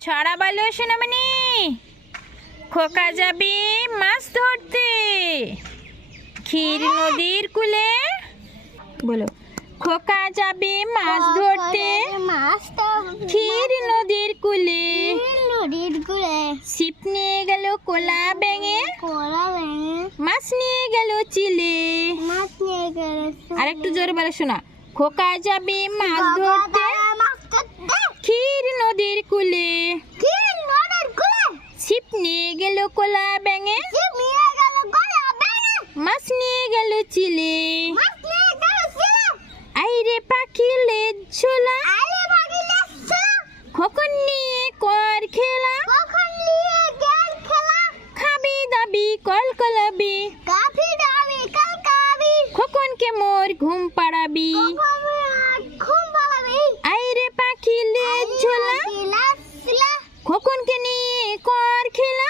ছড়া বলো সোনামণি। খোকা যাবে মাছ ধরতে ক্ষীর নদীর কূলে। বলো, খোকা যাবে মাছ ধরতে ক্ষীর নদীর কূলে। ছিপ নিয়ে গেল কোলা ব্যাঙে, মাছ নিয়ে গেল চিলে। আর একটু জোরে বলো শোনা। খোকা যাবে মাছ ধরতে ক্ষীর নদীর কূলে, ছিপ নিয়ে গেল কোলা ব্যাঙে, মাছ নিয়ে গেল চিলে। আইরে পাখি লেজ ঝোলা, খোকন নিয়ে কর খেলা। খাবি দাবি কলকলাবি, খোকনকে মোর ঘুম পাড়াবি। আইরে পাখি লেজ ঝোলা, খোকনকে নিয়ে কর খেলা।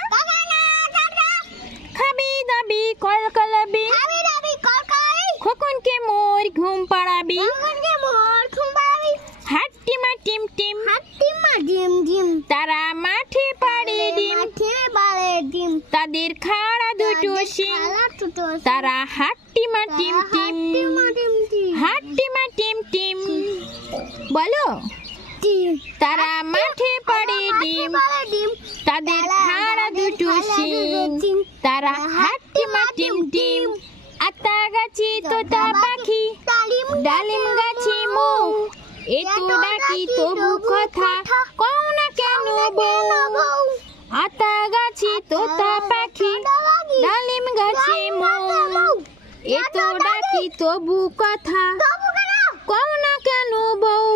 খাবি দাবি কলকলাবি, খোকনকে মোর ঘুম পাড়াবি। হাট্টিমা টিম টিম, তারা মাঠে পাড়ে ডিম, তাদের খাড়া দুটো শিং। তারা হাট্টিমা টিম টিম, হাট্টিমা টিম টিম। বলো, তারা মাঠে পাড়ে ডিম, তাদের খাড়া দুটো শিং। তারা হাট্টিমা টিম টিম। আতা গাছি তোতা পাখি, ডালিম গাছি মুখ, এতো ডাকি তবু কথা কও না কেন বউ। আতা গাছি তোতা পাখি, ডালিম গাছি মুখ, এতো ডাকি তবু কথা কও না কেন বউ।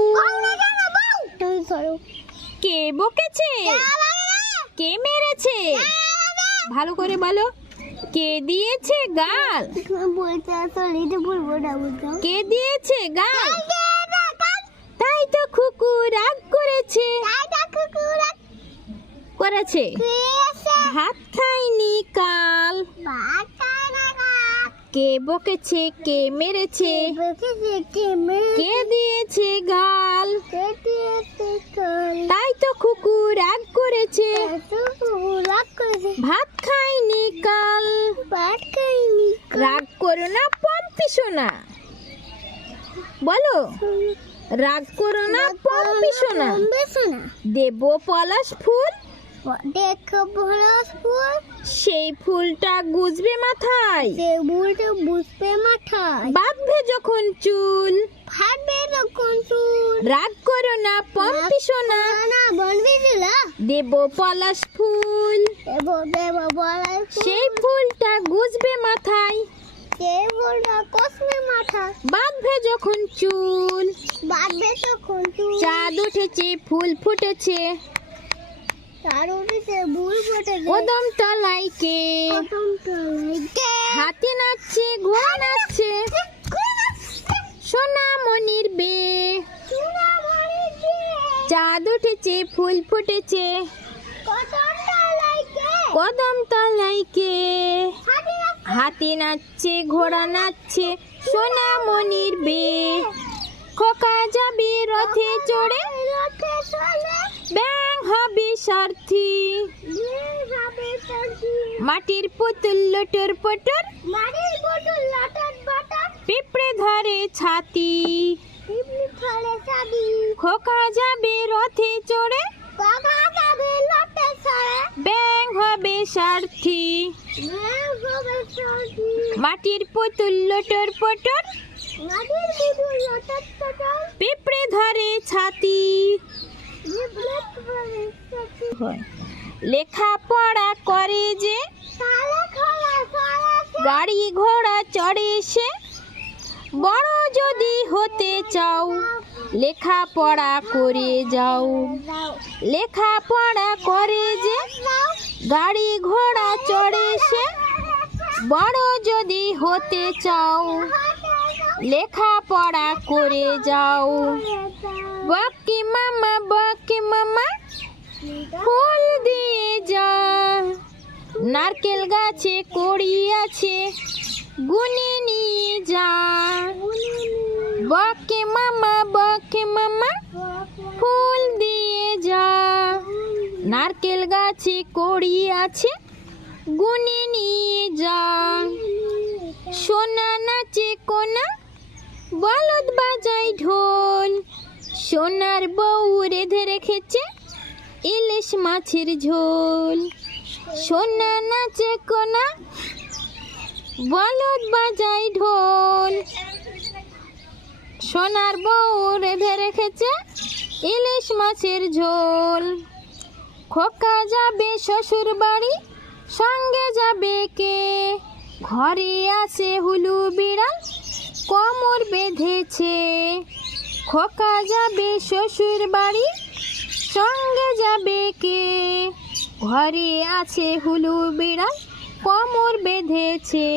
কে বকেছে, কে মেরেছে? ভালো করে বলো। কে দিয়েছে গাল, কে দিয়েছে গাল? তাই তো খুকু রাগ করেছে, ভাত খাইনি কাল। কে বকেছে, কে মেরেছে, কে দিয়েছে গাল? তাই তো খুকু রাগ করেছে, ভাত খাইনি কাল। রাগ করো না পম্পি সোনা। বলো, রাগ করো না পম্পি সোনা। দেব পলাশ ফুল, সেই ফুলটা গুজবে মাথায়, বাঁধবে যখন চুল। রাগ করো না পম্পি সোনা, দেব পলাশ ফুল, সেই ফুলটা গুজবে মাথায়, বাঁধবে যখন চুল। চাঁদ উঠেছে ফুল ফুটেছে, কদম তলায় কে, হাতি নাচছে ঘোড়া নাচছে, সোনামণির বে। চাঁদ উঠেছে ফুল ফুটেছে, কদম তলায় কে, হাতি নাচছে ঘোড়া নাচছে, সোনামণির বে। খোকা যাবে রথে চড়ে, ব্যাঙ হবে সারথি, মাটির পুতুল লটর পটর, পিঁপড়ে ধরে ছাতি। খোকা যাবে রথে চড়ে, ব্যাঙ হবে সারথি, মাটির পুতুল লটর পটর, পিঁপড়ে ধরে ছাতি। লেখাপড়া করে যে, গাড়ি ঘোড়া চড়ে সে, বড় যদি হতে চাও লেখাপড়া করে যাও। লেখাপড়া করে যে, গাড়ি ঘোড়া চড়ে সে, বড় যদি হতে চাও লেখাপড়া করে যাও। বকি মামা ফুল দিয়ে যা, নারকেল গাছে কড়ি আছে গুনে নিয়ে যা। বকি মামা ফুল দিয়ে যা। নারকেল গাছে কড়ি আছে, গুনে নিয়ে যা। সোনা নাচে কোনা, বলদ বাজায় ঢোল। সোনার বউ রেঁধে রেখেছে ইলিশ মাছের ঝোল। সোনা নাচে কোনা, বলদ বাজায় ঢোল। সোনার বউ রেঁধে রেখেছে ইলিশ মাছের ঝোল। খোকা যাবে শ্বশুর বাড়ি, সঙ্গে যাবে কে? ঘরে আছে হুলু বিড়াল, কোমর বেঁধেছে। খোকা যাবে শ্বশুর বাড়ি, সঙ্গে যাবে কে? ঘরে আছে হুলু বিড়াল, কোমর বেঁধেছে।